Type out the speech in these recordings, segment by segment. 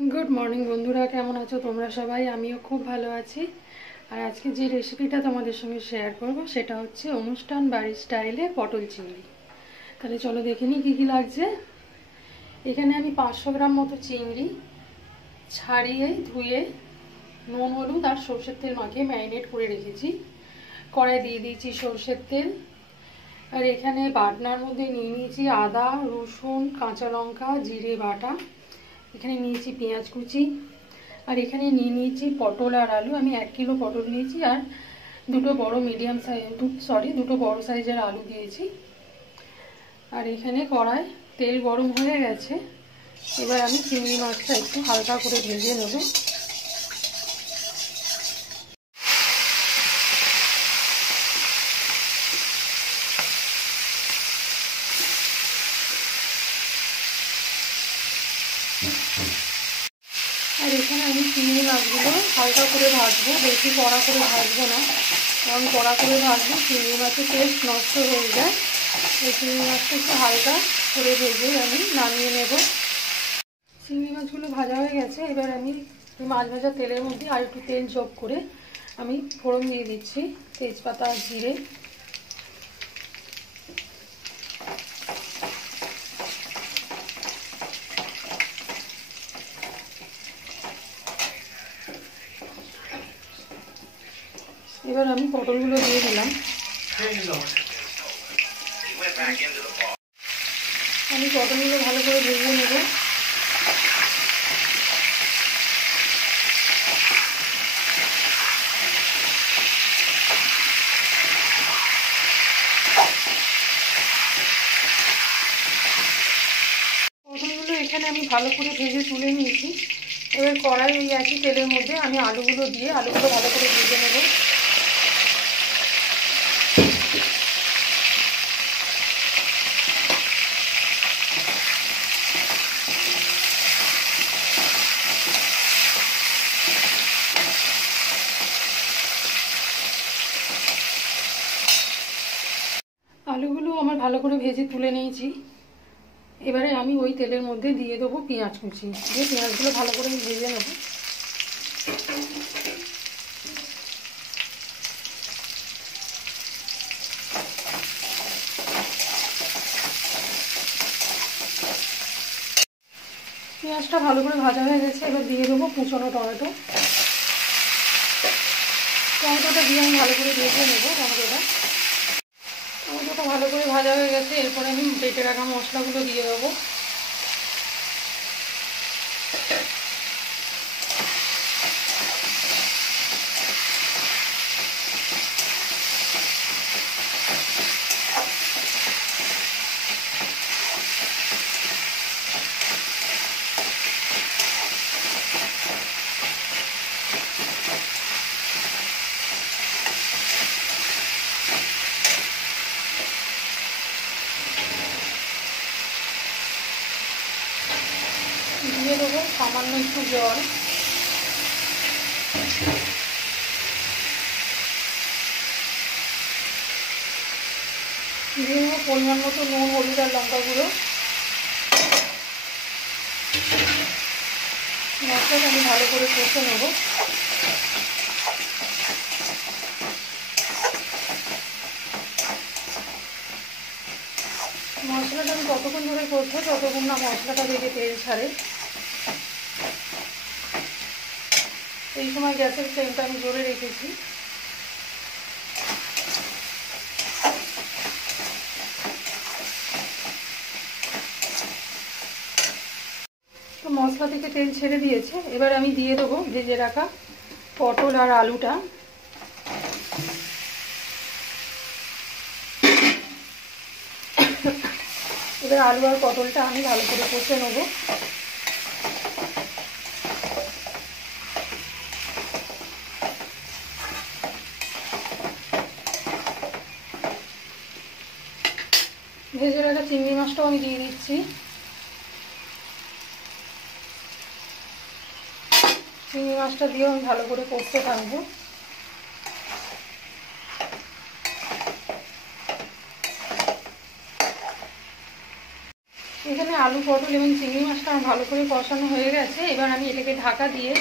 Good morning बंधुरा केमन आछो तोमरा सबाई। आमिओ खूब भालो आछि। और आज के जे रेसिपिटा तोमादेर संगे शेयर करब सेटा होच्छे अनुष्ठान बाड़ीर स्टाइले पटल चिंगड़ी। ताहले चलो देखे नि कि लागछे। एखाने आमि 500 ग्राम मतो चिंगड़ी छाड़िए धुए नुन हलुद और सर्षेर तेल माखिए मैरिनेट करे रेखेछि। कड़ाई दिए दिएछि सर्षेर तेल और एखाने बाटनार मध्य निये निয়েছি आदा रसुन काँचा लंका जिरे बाटा। এখানে নিয়েছি পেঁয়াজ কুচি আর এখানে নিয়ে নিয়েছি পটল আর আলু। আমি 1 কিলো পটল নিয়েছি আর দুটো বড় সাইজের আলু দিয়েছি। আর এখানে কড়াই তেল গরম হয়ে গেছে। এবার আমি চিংড়ি মাছটা একটু হালকা করে ভেজে নেব। और এখানে আমি চিংড়ি মাছগুলো হালকা করে ভাজবো, বেশি কড়া করে ভাজবো না, কারণ কড়া করে ভাজলে চিংড়ি মাছের টেস্ট নষ্ট হয়ে যায়। এই চিংড়ি মাছটা একটু হালকা করে ভেজে আমি নামিয়ে নেব। চিংড়ি মাছগুলো ভাজা হয়ে গেছে। এবার আমি মাছ ভাজা তেলের মধ্যে আর একটু তেল যোগ করে আমি ফোড়ন দিয়ে দিচ্ছি তেজপাতা আর জিরে। এবার আমি পটলগুলো দিয়ে দিলাম। আমি পটলগুলো ভালো করে ভেজে নেব। পটলগুলো এখানে আমি ভালো করে ভেজে তুলে নিয়েছি। এবার কড়াই ওই একই তেলের মধ্যে আমি আলুগুলো দিয়ে আলুগুলো ভালো করে ভেজে নেব। আলুগুলো আমার ভালো করে ভেজে তুলে নিয়েছি। এবারে আমি ওই তেলের মধ্যে দিয়ে দেবো পেঁয়াজ কুচি, দিয়ে পেঁয়াজগুলো ভালো করে ভেজে নেব। পেঁয়াজটা ভালো করে ভাজা হয়ে গেছে। এবার দিয়ে দেবো কুচনো টমেটো। টমেটোটা দিয়ে আমি ভালো করে ভেজে নেব। টমেটোটা ভালো করে ভাজা হয়ে গেছে। এরপরে আমি বেটে রাখা মশলাগুলো দিয়ে দেবো। দিয়ে দেবো সামান্য একটু জল। দিয়ে দেবো পরিমাণ মতো নুন হলুদ আর লঙ্কা গুঁড়ো। মশলাটা আমি ভালো করে কষে নেব। মশলাটা আমি কতক্ষণ ধরে করবো, ততক্ষণ না মশলাটা থেকে তেল ছাড়ে। এই সময় গ্যাসের ফ্লেমটা আমি জোরে রেখেছি। তো মশলা থেকে তেল ছেড়ে দিয়েছে। এবার আমি দিয়ে দেবো ভেজে রাখা পটল আর আলুটা। এবার আলু আর পটলটা আমি ভালো করে কষে নেব। ভেজে রাখা চিংড়ি মাছটাও আমি দিয়ে দিচ্ছি। চিংড়ি মাছটা দিয়েও আমি ভালো করে কষতে থাকবো। এখানে আলু পটল এবং চিংড়ি মাছটা আমার ভালো করে কষানো হয়ে গেছে। এবার আমি এটাকে ঢাকা দিয়ে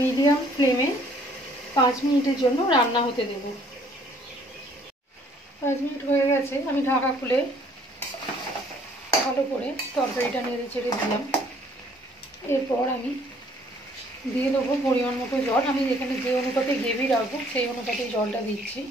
মিডিয়াম ফ্লেমে 5 মিনিটের জন্য রান্না হতে দেব। 5 মিনিট হয়ে গেছে, আমি ঢাকা খুলে ভালো করে তরকারিটা নেড়ে চেড়ে দিলাম। এরপর আমি দিয়ে দেবো পরিমাণ মতো জল। আমি এখানে যে অনুপাতে গ্রেভি রাখবো সেই অনুপাতে জলটা দিচ্ছি।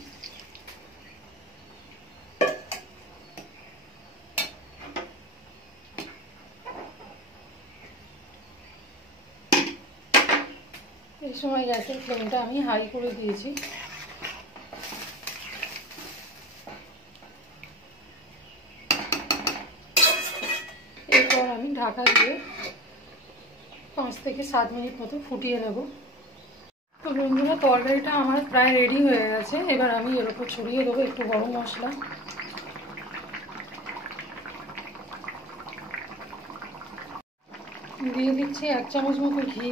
এই সময় গ্যাসের ফ্লেমটা আমি হাই করে দিয়েছি। এরপর আমি ঢাকা দিয়ে 5 থেকে 7 মিনিট মতো ফুটিয়ে নেব। তো বন্ধুরা, তরকারিটা আমার প্রায় রেডি হয়ে গেছে। এবার আমি এর উপর ছড়িয়ে দেবো একটু গরম মশলা। দিয়ে দিচ্ছি 1 চামচ মতো ঘি।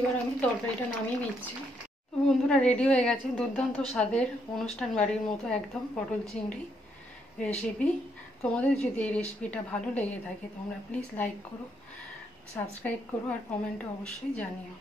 এবার আমি তরকারিটা নামিয়ে নিচ্ছি। তো বন্ধুরা, রেডি হয়ে গেছে দুর্দান্ত স্বাদের অনুষ্ঠান বাড়ির মতো একদম পটল চিংড়ি রেসিপি। তোমাদের যদি এই রেসিপিটা ভালো লেগে থাকে তোমরা প্লিজ লাইক করো, সাবস্ক্রাইব করো আর কমেন্টে অবশ্যই জানিও।